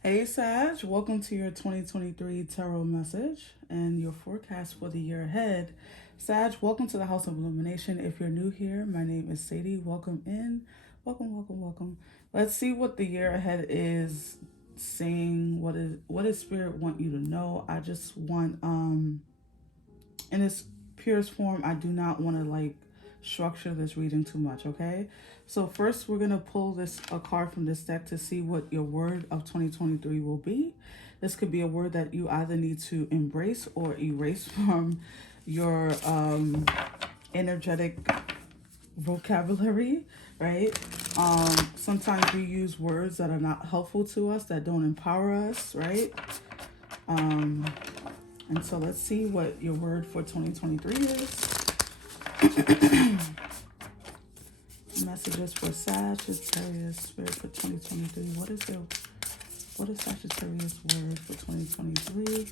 Hey Sag, welcome to your 2023 tarot message and your forecast for the year ahead. Sag, welcome to the House of Illumination. If you're new here, my name is Sadie. Welcome in. Welcome, welcome, welcome. Let's see what the year ahead is saying. What does Spirit want you to know? I just want in its purest form, I do not want to structure this reading too much, okay? So first we're going to pull this a card from this deck to see what your word of 2023 will be. This could be a word that you either need to embrace or erase from your energetic vocabulary, right? Sometimes we use words that are not helpful to us, that don't empower us, right? Um, and so let's see what your word for 2023 is. Messages for Sagittarius Spirit for 2023. What is Sagittarius word for 2023?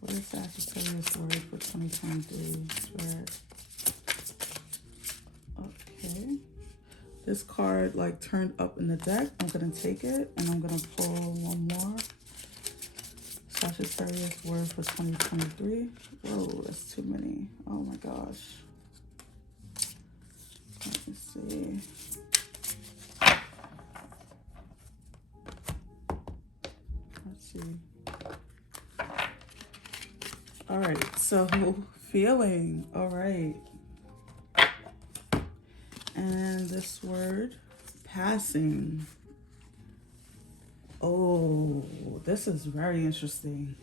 What is Sagittarius word for 2023 Spirit? Okay. This card turned up in the deck. I'm gonna take it and I'm gonna pull one more. Sagittarius word for 2023. Whoa, that's too many. Oh my gosh. Let me see. Let's see. All right, so feeling. All right. And this word, passing. Oh, this is very interesting.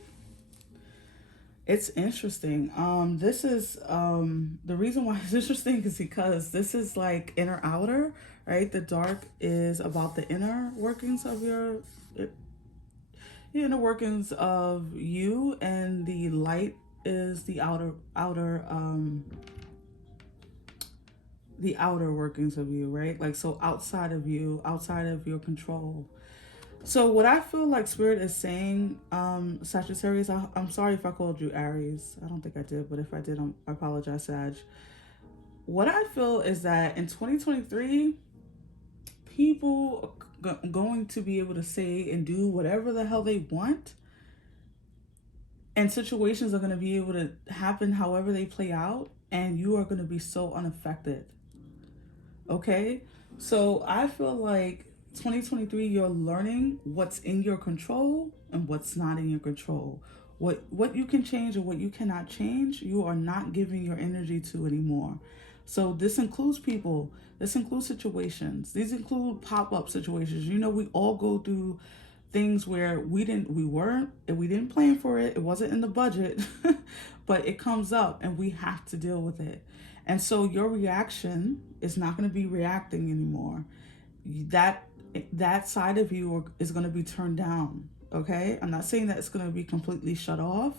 It's interesting. This is the reason why it's interesting is because this is like inner outer, right? The dark is about the inner workings of the inner workings of you, and the light is the outer workings of you, right? Like, so outside of you, outside of your control. So what I feel like Spirit is saying, Sagittarius, I'm sorry if I called you Aries. I don't think I did, but if I did, I apologize, Sag. What I feel is that in 2023, people are going to be able to say and do whatever the hell they want, and situations are going to be able to happen however they play out, and you are going to be so unaffected. Okay? So I feel like 2023, you're learning what's in your control and what's not in your control. What you can change and what you cannot change, you are not giving your energy to anymore. So this includes people, this includes situations, these include pop-up situations. You know, we all go through things where we didn't plan for it, it wasn't in the budget, but it comes up and we have to deal with it. And so your reaction is not going to be reacting anymore. That side of you is going to be turned down. Okay, I'm not saying that it's going to be completely shut off,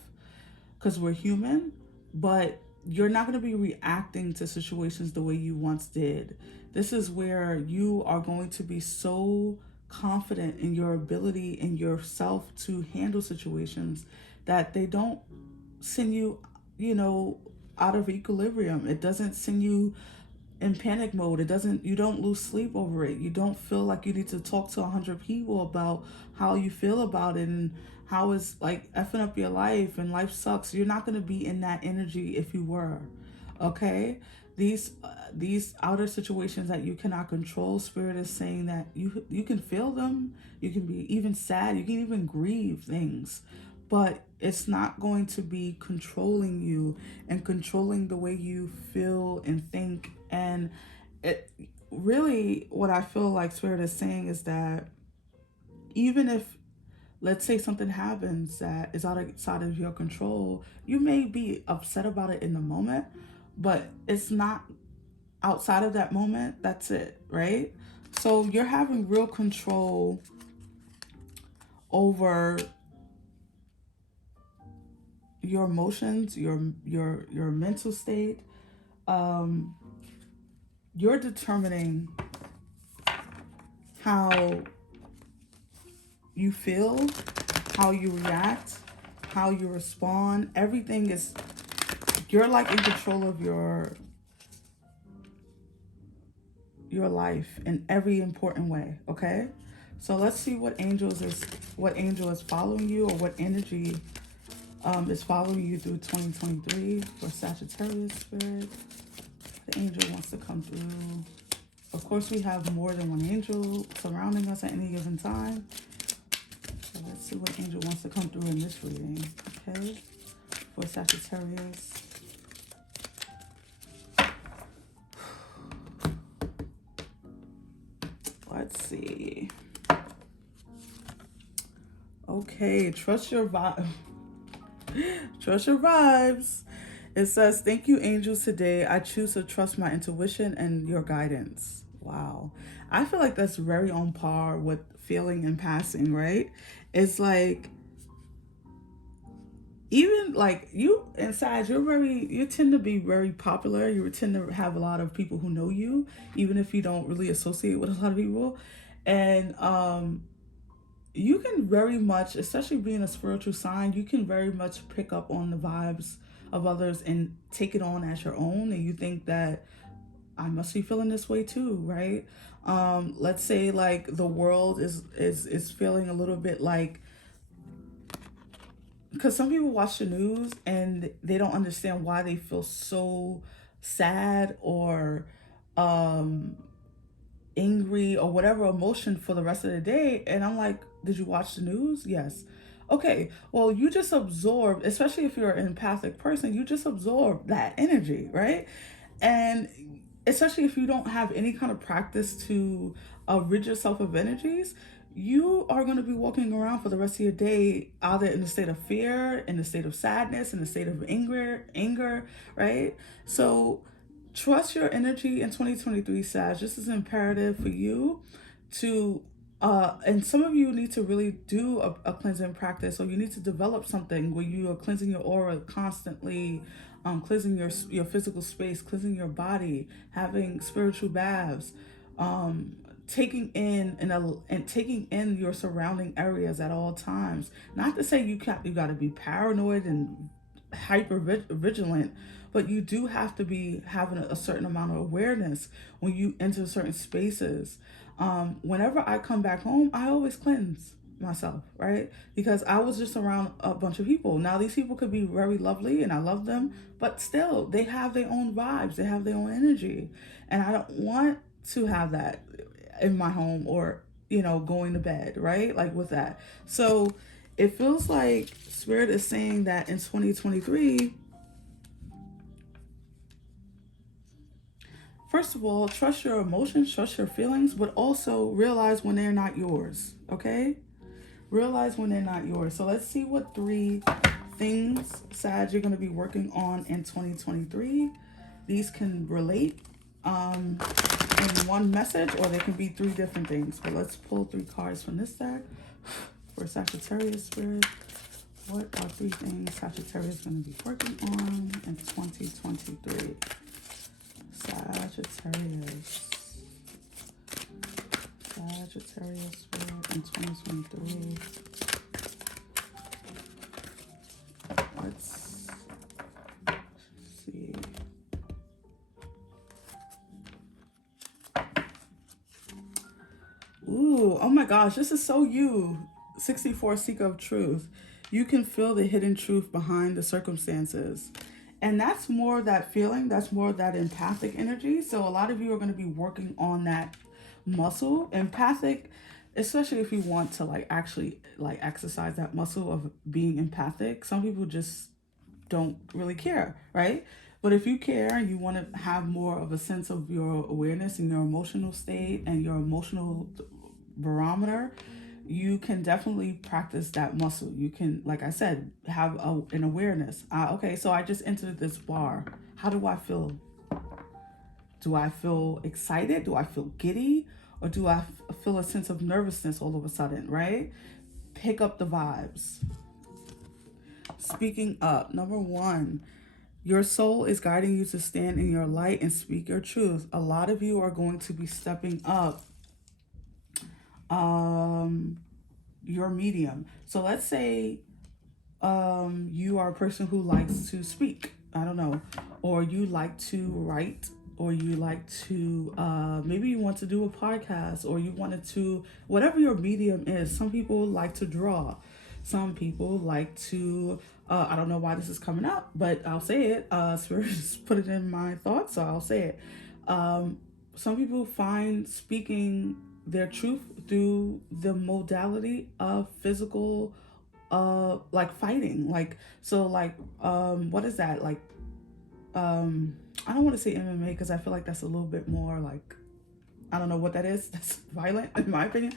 because we're human, but you're not going to be reacting to situations the way you once did. This is where you are going to be so confident in your ability and yourself to handle situations that they don't send you, you know, out of equilibrium. It doesn't send you in panic mode. You don't lose sleep over it. You don't feel like you need to talk to 100 people about how you feel about it and how it's like effing up your life and life sucks. You're not going to be in that energy if you were. Okay? These outer situations that you cannot control, Spirit is saying that you can feel them. You can be even sad. You can even grieve things, but it's not going to be controlling you and controlling the way you feel and think. And it really, what I feel like Spirit is saying is that even if, let's say, something happens that is outside of your control, you may be upset about it in the moment, but it's not outside of that moment. That's it, right? So you're having real control over your emotions, your mental state. Um, you're determining how you feel, how you react, how you respond. Everything is, you're like in control of your life in every important way, okay? So let's see what angel is following you, or what energy is following you through 2023 for Sagittarius spirit. The angel wants to come through. Of course, we have more than one angel surrounding us at any given time. So let's see what angel wants to come through in this reading, okay? For Sagittarius. Let's see. Okay, trust your vibe. Trust your vibes. It says, thank you, angels. Today, I choose to trust my intuition and your guidance. Wow. I feel like that's very on par with feeling and passing, right? It's like, even like you and Sag, you tend to be very popular. You tend to have a lot of people who know you, even if you don't really associate with a lot of people. And you can very much, especially being a spiritual sign, you can very much pick up on the vibes of others and take it on as your own. And you think that I must be feeling this way too, right? Let's say like the world is feeling a little bit like, because some people watch the news and they don't understand why they feel so sad or angry or whatever emotion for the rest of the day. And I'm like, did you watch the news? Yes. Okay, well, you just absorb, especially if you're an empathic person, you just absorb that energy, right? And especially if you don't have any kind of practice to rid yourself of energies, you are going to be walking around for the rest of your day either in a state of fear, in a state of sadness, in a state of anger, right? So trust your energy in 2023, Sag. This is imperative for you to and some of you need to really do a cleansing practice, or you need to develop something where you are cleansing your aura constantly, cleansing your physical space, cleansing your body, having spiritual baths, taking in and taking in your surrounding areas at all times. Not to say you got to be paranoid and hyper vigilant, but you do have to be having a certain amount of awareness when you enter certain spaces. Whenever I come back home, I always cleanse myself, right? Because I was just around a bunch of people. Now, these people could be very lovely and I love them, but still, they have their own vibes, they have their own energy. And I don't want to have that in my home, or, going to bed, right? Like with that. So it feels like Spirit is saying that in 2023, first of all, trust your emotions, trust your feelings, but also realize when they're not yours, okay? Realize when they're not yours. So let's see what 3 things, Sag, you're going to be working on in 2023. These can relate in one message, or they can be 3 different things. But let's pull 3 cards from this deck for Sagittarius spirit. What are 3 things Sagittarius is going to be working on in 2023? Sagittarius spirit in 2023. Let's see. Ooh, oh my gosh, this is so you. 64, Seeker of Truth. You can feel the hidden truth behind the circumstances. And that's more that feeling, that's more that empathic energy. So a lot of you are going to be working on that muscle. Empathic, especially if you want to actually exercise that muscle of being empathic. Some people just don't really care, right? But if you care and you want to have more of a sense of your awareness and your emotional state and your emotional barometer, you can definitely practice that muscle. You can, like I said, have an awareness. Okay, so I just entered this bar. How do I feel? Do I feel excited? Do I feel giddy? Or do I feel a sense of nervousness all of a sudden, right? Pick up the vibes. Speaking up. Number 1, your soul is guiding you to stand in your light and speak your truth. A lot of you are going to be stepping up your medium. So let's say you are a person who likes to speak, I don't know, or you like to write, or you like to, maybe you want to do a podcast, or you wanted to, whatever your medium is. Some people like to draw. Some people like to, I don't know why this is coming up, but I'll say it. Spirit just put it in my thoughts, so I'll say it. Some people find speaking their truth through the modality of physical, like fighting. Like, so like, what is that? Like, I don't want to say MMA because I feel like that's a little bit more like, I don't know what that is. That's violent in my opinion.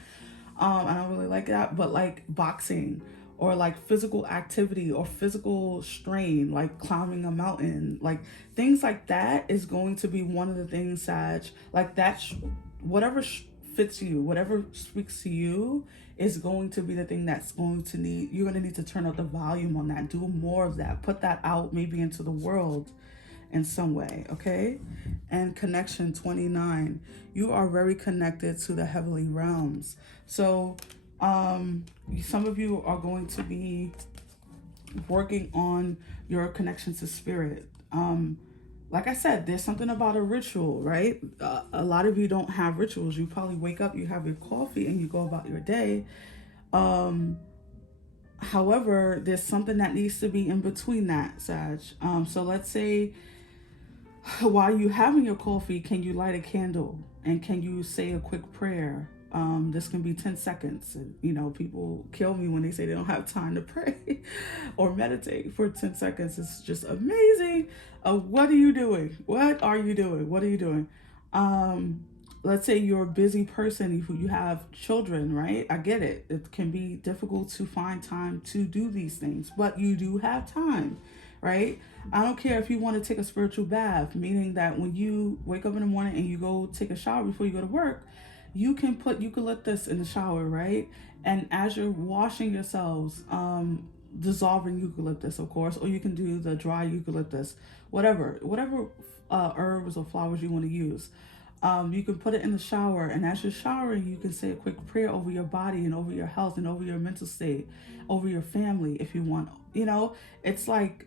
I don't really like that, but like boxing or like physical activity or physical strain, like climbing a mountain, like things like that is going to be one of the things, Sag, like that, whatever fits you, whatever speaks to you is going to be the thing that's going to need, you're going to need to turn up the volume on that, do more of that, put that out maybe into the world in some way, okay? And connection 29, you are very connected to the heavenly realms. So some of you are going to be working on your connection to spirit. Like I said, there's something about a ritual, right? A lot of you don't have rituals. You probably wake up, you have your coffee, and you go about your day. However, there's something that needs to be in between that, Sag. So let's say while you having your coffee, can you light a candle and can you say a quick prayer? This can be 10 seconds. And, you know, people kill me when they say they don't have time to pray or meditate for 10 seconds. It's just amazing. What are you doing? What are you doing? What are you doing? Let's say you're a busy person, you have children, right? I get it. It can be difficult to find time to do these things, but you do have time, right? I don't care if you want to take a spiritual bath, meaning that when you wake up in the morning and you go take a shower before you go to work, you can put eucalyptus in the shower, right? And as you're washing yourselves, dissolving eucalyptus, of course, or you can do the dry eucalyptus, whatever herbs or flowers you want to use. You can put it in the shower, and as you're showering, you can say a quick prayer over your body and over your health and over your mental state, over your family if you want. You know, it's like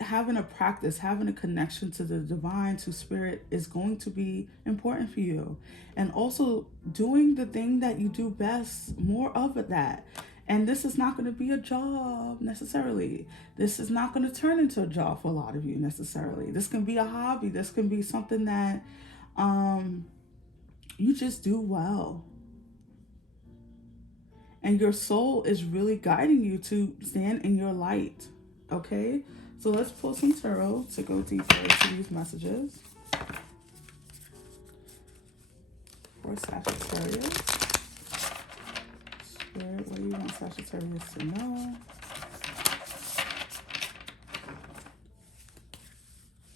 having a practice, having a connection to the divine, to spirit is going to be important for you. And also doing the thing that you do best, more of it that. And this is not going to be a job necessarily. This is not going to turn into a job for a lot of you necessarily. This can be a hobby. This can be something that you just do well. And your soul is really guiding you to stand in your light. Okay? So let's pull some tarot to go deeper into these messages. For Sagittarius. Spirit, what do you want Sagittarius to know?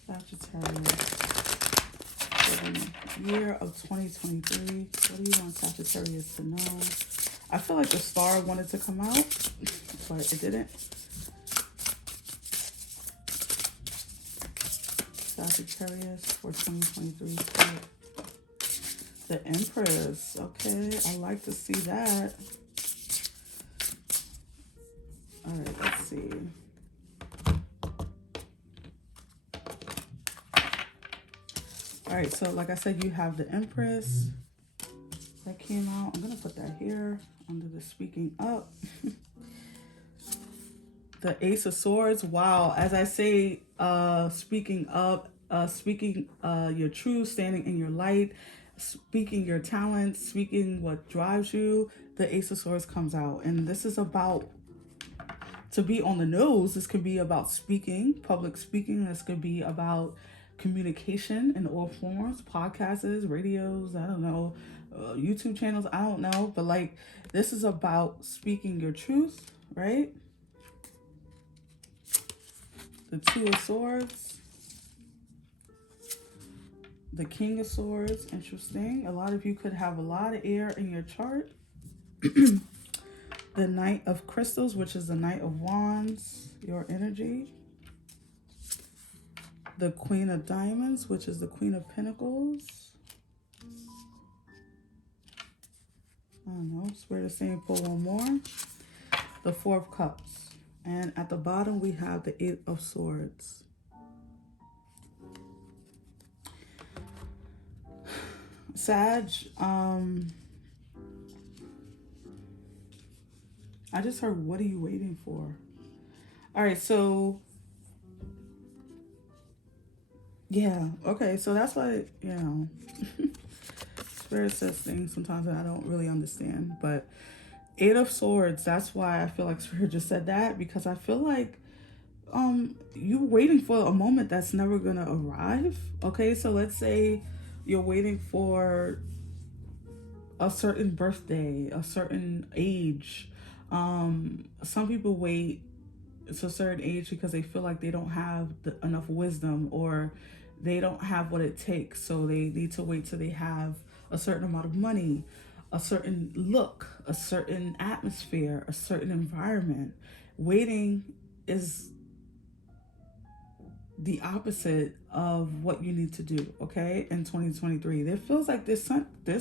Sagittarius. For the year of 2023. What do you want Sagittarius to know? I feel like the star wanted to come out, but it didn't. Sagittarius for 2023. The Empress. Okay, I like to see that. All right, let's see. All right, so like I said, you have the Empress that came out. I'm going to put that here under the speaking up. The Ace of Swords. Wow. As I say, speaking up, speaking your truth, standing in your light, speaking your talents, speaking what drives you, the Ace of Swords comes out. And this is about, to be on the nose, this could be about speaking, public speaking. This could be about communication in all forms, podcasts, radios, I don't know, YouTube channels, I don't know. But like, this is about speaking your truth, right? The Two of Swords. The King of Swords. Interesting. A lot of you could have a lot of air in your chart. The Knight of Crystals, which is the Knight of Wands, your energy. The Queen of Diamonds, which is the Queen of Pentacles. I don't know. Spirit is saying pull one more. The Four of Cups. And at the bottom, we have the Eight of Swords. Sag, I just heard, what are you waiting for? All right, so yeah, okay, so that's why, Spirit says things sometimes that I don't really understand. But Eight of Swords, that's why I feel like Spirit just said that, because I feel like you're waiting for a moment that's never gonna arrive. Okay, so let's say you're waiting for a certain birthday, a certain age. Some people wait to a certain age because they feel like they don't have enough wisdom, or they don't have what it takes, so they need to wait till they have a certain amount of money, a certain look, a certain atmosphere, a certain environment. Waiting is the opposite of what you need to do, okay? In 2023, there feels like there's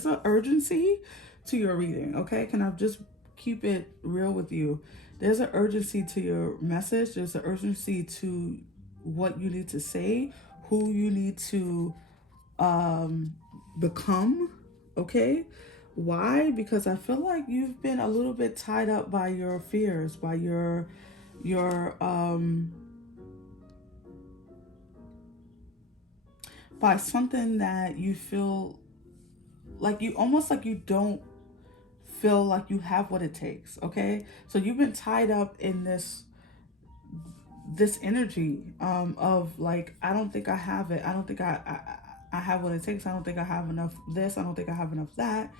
an urgency to your reading, okay? Can I just keep it real with you? There's an urgency to your message. There's an urgency to what you need to say, who you need to become, okay? Why? Because I feel like you've been a little bit tied up by your fears, by your by something that you feel like, you almost like you don't feel like you have what it takes, okay? So you've been tied up in this energy of like, I don't think I have it. I don't think I have what it takes. I don't think I have enough this. I don't think I have enough that.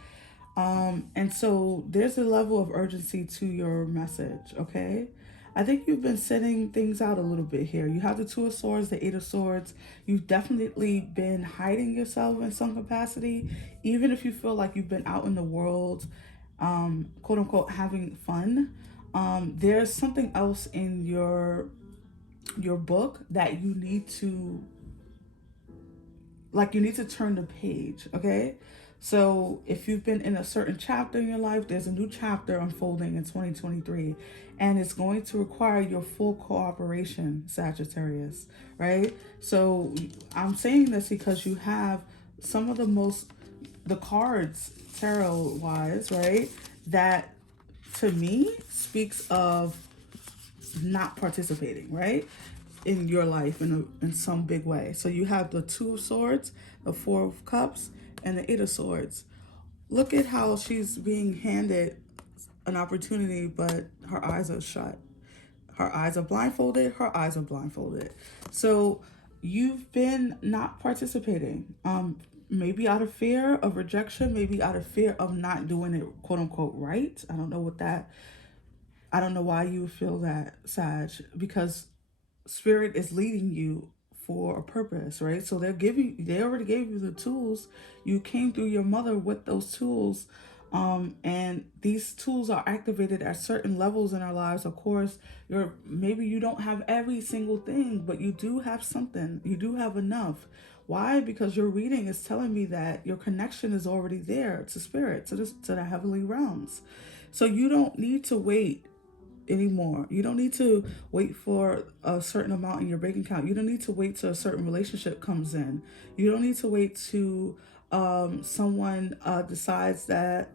And so there's a level of urgency to your message, okay? I think you've been setting things out a little bit here. You have the Two of Swords, the Eight of Swords. You've definitely been hiding yourself in some capacity, even if you feel like you've been out in the world, quote unquote, having fun. There's something else in your book that you need to, like, you need to turn the page, okay? So if you've been in a certain chapter in your life, there's a new chapter unfolding in 2023, and it's going to require your full cooperation, Sagittarius, right? So I'm saying this because you have some of the cards tarot wise, right? That to me speaks of not participating, right? In your life in some big way. So you have the Two of Swords, the Four of Cups, and the Eight of Swords. Look at how she's being handed an opportunity, but her eyes are shut. Her eyes are blindfolded. Her eyes are blindfolded. So you've been not participating. Maybe out of fear of rejection, maybe out of fear of not doing it, quote unquote, right. I don't know why you feel that, Sag, because Spirit is leading you for a purpose, right? So they already gave you the tools. You came through your mother with those tools. And these tools are activated at certain levels in our lives. Of course, maybe you don't have every single thing, but you do have something. You do have enough. Why? Because your reading is telling me that your connection is already there to spirit, to the heavenly realms. So you don't need to wait anymore. You don't need to wait for a certain amount in your bank account. You don't need to wait till a certain relationship comes in. You don't need to wait to someone decides that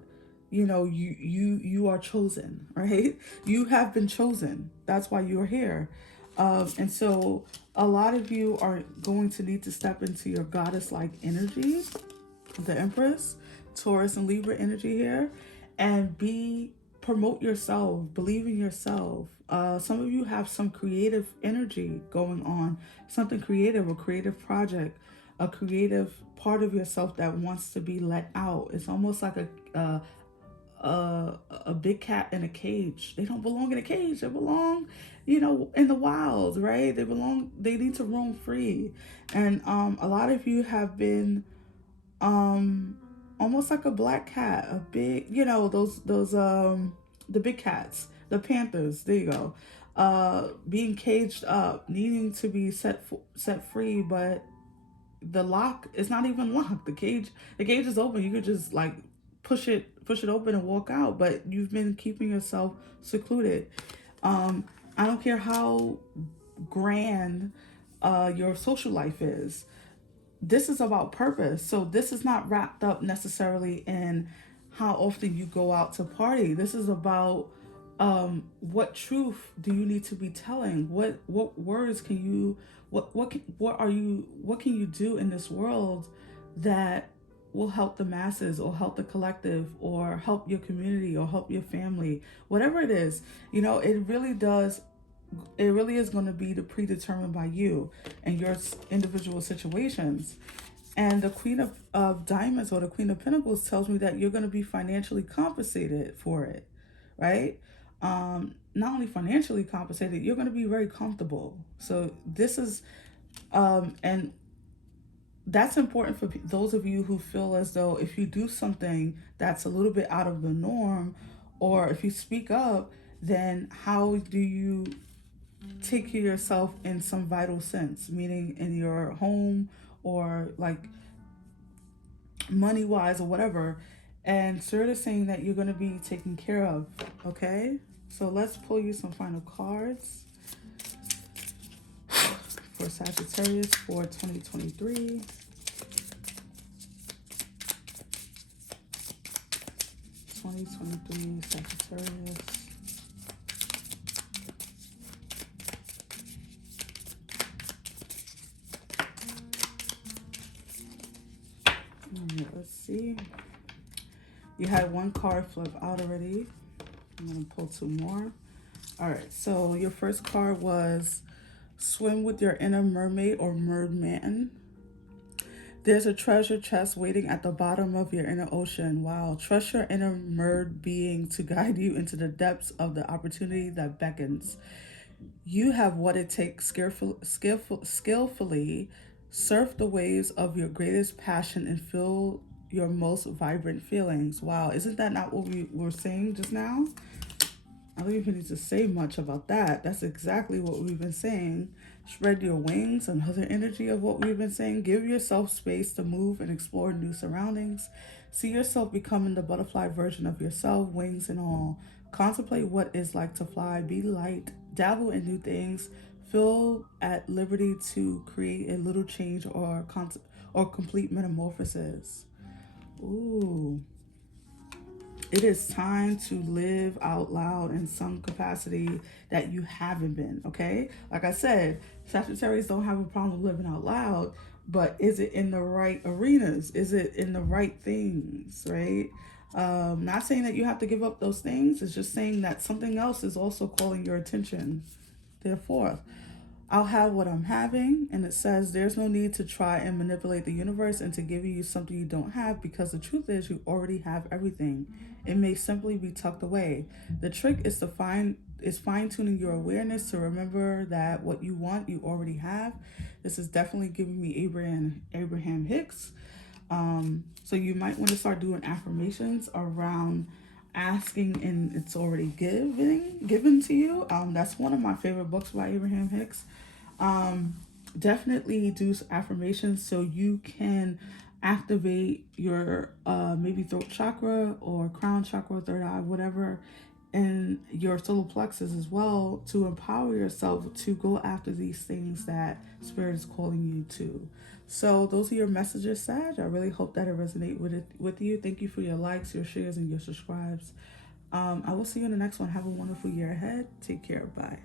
you are chosen, right? You have been chosen. That's why you're here. And so a lot of you are going to need to step into your goddess-like energy, the Empress, Taurus and Libra energy here, and promote yourself, believe in yourself. Some of you have some creative energy going on, something creative, a creative project, a creative part of yourself that wants to be let out. It's almost like a big cat in a cage. They don't belong in a cage. They belong, in the wild, right? They need to roam free. And a lot of you have been almost like a black cat, a big, those the big cats, the panthers, there you go. Being caged up, needing to be set free, but the lock is not even locked. The cage is open. You could just like push it open and walk out, but you've been keeping yourself secluded. I don't care how grand your social life is. this is about purpose. So this is not wrapped up necessarily in how often you go out to party. This is about what truth do you need to be telling? What words can you what can you do in this world that will help the masses or help the collective or help your community or help your family, whatever it is. It really is going to be predetermined by you and your individual situations. And the Queen of Diamonds or the Queen of Pentacles tells me that you're going to be financially compensated for it, right? Not only financially compensated, you're going to be very comfortable. So this is, and that's important for those of you who feel as though if you do something that's a little bit out of the norm, or if you speak up, then how do you take care of yourself in some vital sense, meaning in your home or like money wise or whatever. And Spirit is saying that you're going to be taken care of. Okay, so let's pull you some final cards for Sagittarius for 2023. Sagittarius. Let's see. You had one card flip out already. I'm going to pull two more. All right, so your first card was swim with your inner mermaid or merman. There's a treasure chest waiting at the bottom of your inner ocean. Wow. Trust your inner mermaid being to guide you into the depths of the opportunity that beckons. You have what it takes skillfully surf the waves of your greatest passion and feel your most vibrant feelings. Wow. Isn't that not what we were saying just now? I don't even need to say much about that. That's exactly what we've been saying. Spread your wings, another energy of what we've been saying. Give yourself space to move and explore new surroundings. See yourself becoming the butterfly version of yourself, wings and all. Contemplate what it's like to fly, be light, dabble in new things, feel at liberty to create a little change or complete metamorphosis. Ooh. It is time to live out loud in some capacity that you haven't been, okay? Like I said, Sagittarius don't have a problem living out loud, but is it in the right arenas? Is it in the right things, right? Not saying that you have to give up those things. It's just saying that something else is also calling your attention. Therefore, I'll have what I'm having, and it says there's no need to try and manipulate the universe into giving you something you don't have, because the truth is you already have everything. It may simply be tucked away. The trick is fine-tuning your awareness to remember that what you want you already have. This is definitely giving me Abraham Hicks. So you might want to start doing affirmations around asking and it's already given to you. That's one of my favorite books by Abraham Hicks. Definitely do affirmations so you can activate your maybe throat chakra or crown chakra, third eye, whatever, and your solar plexus as well, to empower yourself to go after these things that Spirit is calling you to. So those are your messages, Sag. I really hope that it resonates with you. Thank you for your likes, your shares, and your subscribes. I will see you in the next one. Have a wonderful year ahead. Take care. Bye.